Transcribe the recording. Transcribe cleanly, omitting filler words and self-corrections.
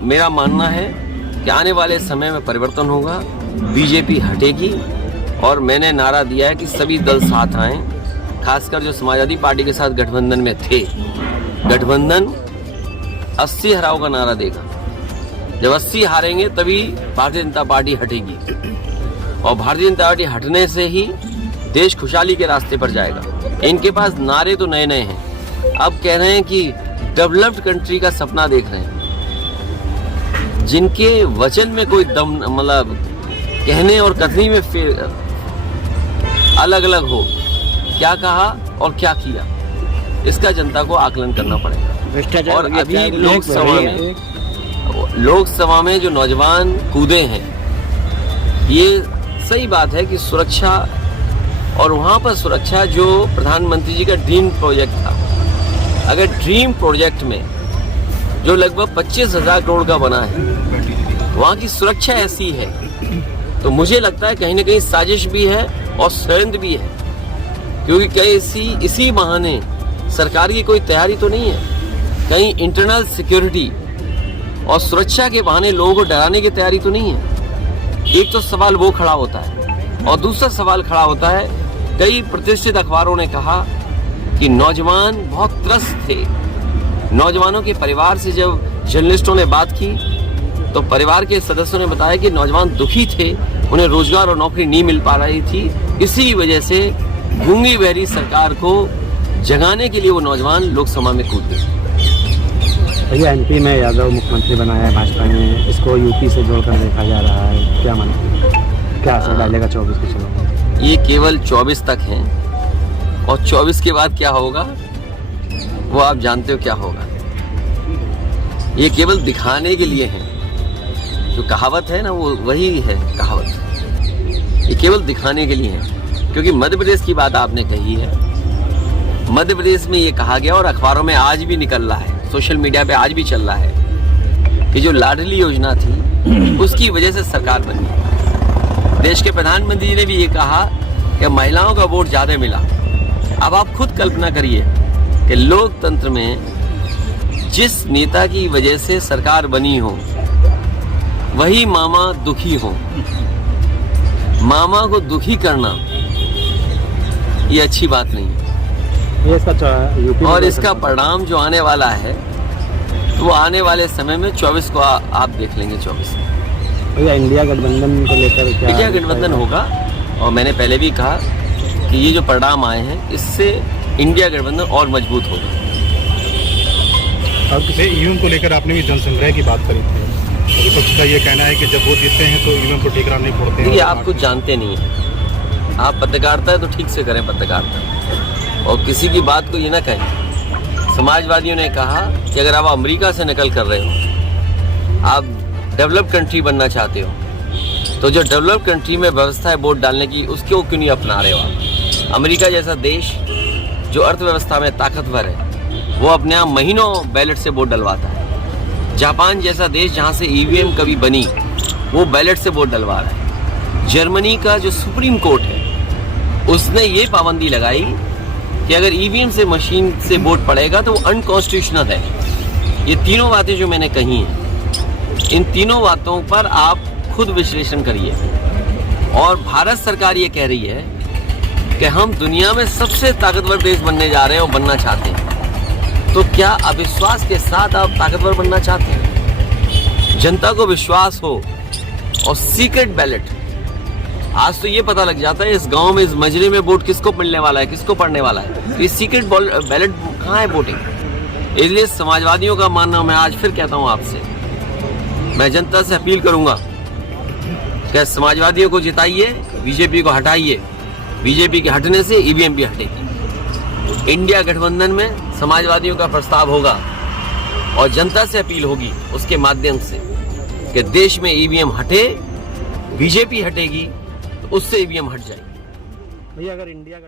मेरा मानना है कि आने वाले समय में परिवर्तन होगा, बीजेपी हटेगी और मैंने नारा दिया है कि सभी दल साथ आएं, खासकर जो समाजवादी पार्टी के साथ गठबंधन में थे। गठबंधन 80 हराओ का नारा देगा। जब 80 हारेंगे तभी भारतीय जनता पार्टी हटेगी और भारतीय जनता पार्टी हटने से ही देश खुशहाली के रास्ते पर जाएगा। इनके पास नारे तो नए नए हैं, अब कह रहे हैं कि डेवलप्ड कंट्री का सपना देख रहे हैं, जिनके वचन में कोई दम मतलब कहने और कथनी में अलग अलग हो, क्या कहा और क्या किया, इसका जनता को आकलन करना पड़ेगा। और अभी लोकसभा में जो नौजवान कूदे हैं, ये सही बात है कि सुरक्षा, और वहाँ पर सुरक्षा जो प्रधानमंत्री जी का ड्रीम प्रोजेक्ट था, अगर ड्रीम प्रोजेक्ट में जो लगभग 25,000 करोड़ का बना है, वहाँ की सुरक्षा ऐसी है, तो मुझे लगता है कहीं ना कहीं साजिश भी है और षड्यंत्र भी है, क्योंकि कहीं इसी बहाने सरकार की कोई तैयारी तो नहीं है, कहीं इंटरनल सिक्योरिटी और सुरक्षा के बहाने लोगों को डराने की तैयारी तो नहीं है। एक तो सवाल वो खड़ा होता है और दूसरा सवाल खड़ा होता है, कई प्रतिष्ठित अखबारों ने कहा कि नौजवान बहुत त्रस्त थे। नौजवानों के परिवार से जब जर्नलिस्टों ने बात की तो परिवार के सदस्यों ने बताया कि नौजवान दुखी थे, उन्हें रोजगार और नौकरी नहीं मिल पा रही थी, इसी वजह से गूंगी बहरी सरकार को जगाने के लिए वो नौजवान लोकसभा में कूद गए। भैया एमपी में यादव मुख्यमंत्री बनाया है भाजपा ने, इसको यूपी से जोड़कर देखा जा रहा है, क्या मानते हैं, क्या असर डालेगा 24 के चुनाव? ये केवल 24 तक हैं और 24 के बाद क्या होगा वो आप जानते हो क्या होगा। ये केवल दिखाने के लिए है, जो कहावत है ना वो वही है कहावत, ये केवल दिखाने के लिए है। क्योंकि मध्य प्रदेश की बात आपने कही है, मध्य प्रदेश में ये कहा गया और अखबारों में आज भी निकल रहा है, सोशल मीडिया पे आज भी चल रहा है कि जो लाडली योजना थी उसकी वजह से सरकार बनी। देश के प्रधानमंत्री जी ने भी ये कहा कि महिलाओं का वोट ज्यादा मिला। अब आप खुद कल्पना करिए कि लोकतंत्र में जिस नेता की वजह से सरकार बनी हो वही मामा दुखी हो, मामा को दुखी करना ये अच्छी बात नहीं है। और इसका परिणाम जो आने वाला है वो आने वाले समय में 24 को आप देख लेंगे। 24 भैया इंडिया गठबंधन को लेकर क्या? इंडिया गठबंधन होगा और मैंने पहले भी कहा कि ये जो परिणाम आए हैं इससे इंडिया गठबंधन और मजबूत होगा। और ईवीएम को लेकर आपने भी जनसंग्रह की बात करी थी, विपक्ष का ये कहना है कि जब वोट जीतते हैं तो ईवीएम को टेकरा नहीं फोड़ते हैं। ये आप कुछ जानते नहीं है, आप पत्रकारिता है तो ठीक से करें पत्रकारिता, और किसी की बात को ये ना कहें। समाजवादियों ने कहा कि अगर आप अमेरिका से नकल कर रहे हो, आप डेवलप कंट्री बनना चाहते हो, तो जो डेवलप कंट्री में व्यवस्था है वोट डालने की, उसको क्यों नहीं अपना रहे हो आप? अमेरिका जैसा देश जो अर्थव्यवस्था में ताकतवर है वो अपने आप महीनों बैलेट से वोट डलवाता है। जापान जैसा देश जहाँ से ईवीएम कभी बनी वो बैलेट से वोट डलवा रहा है। जर्मनी का जो सुप्रीम कोर्ट है उसने ये पाबंदी लगाई कि अगर ईवीएम से मशीन से वोट पड़ेगा तो वो अनकॉन्स्टिट्यूशनल है। ये तीनों बातें जो मैंने कही हैं, इन तीनों बातों पर आप खुद विश्लेषण करिए। और भारत सरकार ये कह रही है कि हम दुनिया में सबसे ताकतवर देश बनने जा रहे हैं और बनना चाहते हैं, तो क्या अविश्वास के साथ आप ताकतवर बनना चाहते हैं? जनता को विश्वास हो और सीक्रेट बैलेट, आज तो ये पता लग जाता है इस गांव में, इस मजरे में वोट किसको मिलने वाला है, किसको पड़ने वाला है। ये सीक्रेट बैलेट कहाँ है वोटिंग? इसलिए समाजवादियों का मानना, मैं आज फिर कहता हूँ आपसे, मैं जनता से अपील करूंगा कि समाजवादियों को जिताइए, बीजेपी को हटाइए। बीजेपी के हटने से ईवीएम भी हटेगी। इंडिया गठबंधन में समाजवादियों का प्रस्ताव होगा और जनता से अपील होगी उसके माध्यम से कि देश में ईवीएम हटे, बीजेपी हटेगी तो उससे ईवीएम हट जाएगी। भैया अगर इंडिया